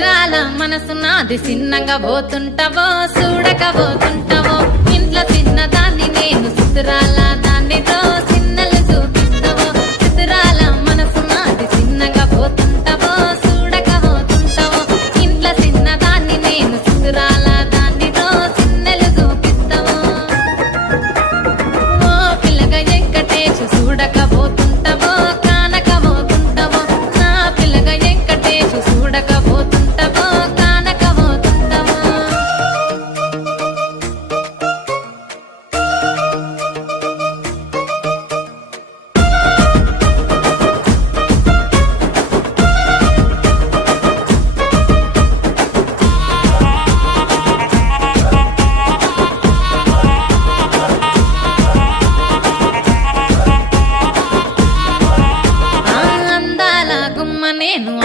సుతురాల మనసు నాది చిన్నగా పోతుంటావో చూడక పోతుంటావో ఇంట్లో చిన్నదాన్ని నేను సుతురాల